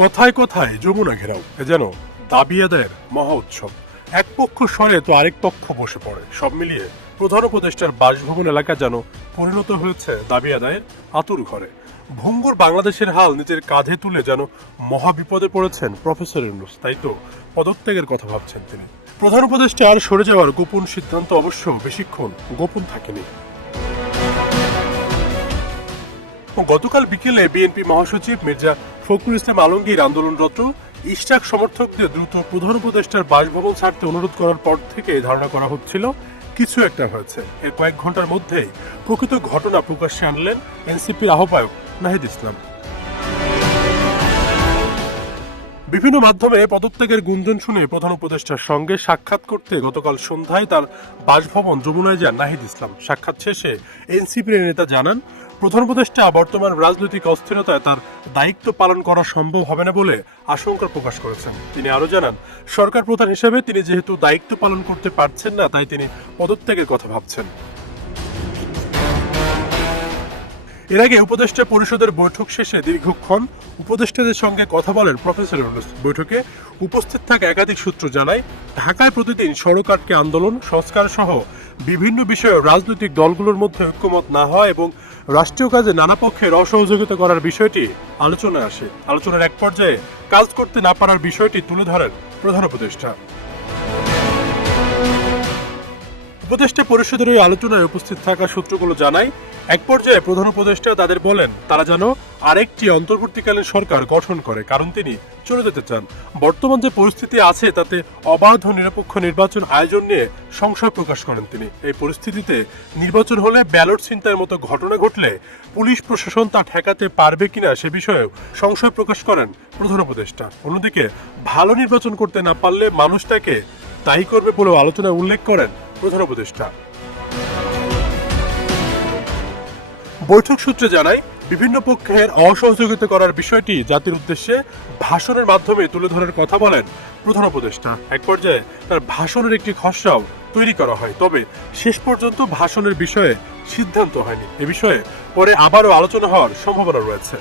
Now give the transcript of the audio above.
কথায় কথায় যমুনা ঘেরাও এ যেন দাবি আদায়ের মহা উৎসব। এক পক্ষ সরে তো আরেক পক্ষ বসে পড়ে। সব মিলিয়ে প্রধান উপদেষ্টার বাসভবন এলাকা যেন পরিণত হয়েছে দাবি আদায়ের আতুর ঘরে। ভঙ্গুর বাংলাদেশের হাল নিজের কাঁধে তুলে যেন মহা বিপদে পড়েছেন প্রফেসর ইউনূস। তাই তো পদত্যাগের কথা ভাবছেন তিনি। প্রধান উপদেষ্টা আর সরে যাওয়ার গোপন সিদ্ধান্ত অবশ্য বেশিক্ষণ গোপন থাকেনি। গতকাল বিকেলে বিএনপি মহাসচিব মির্জা ফখরুল ইসলাম আলমগীর আন্দোলনরত ইশরাক সমর্থকদের দ্রুত প্রধান উপদেষ্টার বাসভবন ছাড়তে অনুরোধ করার পর থেকে ধারণা করা হচ্ছিল কিছু একটা হয়েছে। এর কয়েক ঘন্টার মধ্যেই প্রকৃত ঘটনা প্রকাশ্যে আনলেন এনসিপির আহ্বায়ক নাহিদ ইসলাম। বিভিন্ন মাধ্যমে পদত্যাগের গুঞ্জন শুনে প্রধান উপদেষ্টার সঙ্গে সাক্ষাৎ করতে গতকাল সন্ধ্যায় তার বাসভবন যমুনায় যান নাহিদ ইসলাম। সাক্ষাৎ শেষে এনসিপির নেতা জানান, প্রধান উপদেষ্টা বর্তমান রাজনৈতিক অস্থিরতায় তার দায়িত্ব পালন করা সম্ভব হবে না বলে আশঙ্কা প্রকাশ করেছেন। তিনি আরো জানান, সরকার প্রধান হিসেবে তিনি যেহেতু দায়িত্ব পালন করতে পারছেন না, তাই তিনি পদত্যাগের কথা ভাবছেন। এর আগে উপদেষ্টা পরিষদের বৈঠক শেষে দীর্ঘক্ষণ উপদেষ্টাদের সঙ্গে কথা বলেন প্রফেসর ইউনূস। বৈঠকে উপস্থিত থাকা একাধিক সূত্র জানায়, ঢাকায় প্রতিদিন সড়ক আটকে আন্দোলন, সংস্কার সহ বিভিন্ন বিষয়ে রাজনৈতিক দলগুলোর মধ্যে ঐক্যমত না হয় এবং রাষ্ট্রীয় কাজে নানা পক্ষের অসহযোগিতা করার বিষয়টি আলোচনায় আসে। আলোচনার এক পর্যায়ে কাজ করতে না পারার বিষয়টি তুলে ধরেন প্রধান উপদেষ্টা। উপদেষ্টা পরিষদের ওই আলোচনায় উপস্থিত থাকা সূত্রগুলো জানায়, এক পর্যায়ে প্রধান উপদেষ্টা তাদের বলেন তারা যেন আরেকটি অন্তর্বর্তীকালীন সরকার গঠন করে, কারণ তিনি চলে যেতে চান। বর্তমান যে পরিস্থিতি আছে তাতে অবাধ ও নিরপেক্ষ নির্বাচন আয়োজন নিয়ে সংশয় প্রকাশ করেন তিনি। এই পরিস্থিতিতে নির্বাচন হলে ব্যালট ছিনতাইয়ের মতো ঘটনা ঘটলে পুলিশ প্রশাসন তা ঠেকাতে পারবে কিনা সে বিষয়েও সংশয় প্রকাশ করেন প্রধান উপদেষ্টা। অন্যদিকে ভালো নির্বাচন করতে না পারলে মানুষ তাকে দায়ী করবে বলেও আলোচনায় উল্লেখ করেন প্রধান উপদেষ্টা। বৈঠক সূত্রে জানায়, বিভিন্ন পক্ষের অসহযোগিতা করার বিষয়টি জাতির উদ্দেশ্যে ভাষণের মাধ্যমে তুলে ধরার কথা বলেন প্রধান উপদেষ্টা। এক পর্যায়ে তার ভাষণের একটি খসড়াও তৈরি করা হয়, তবে শেষ পর্যন্ত ভাষণের বিষয়ে সিদ্ধান্ত হয়নি। এ বিষয়ে পরে আবারও আলোচনা হওয়ার সম্ভাবনা রয়েছে।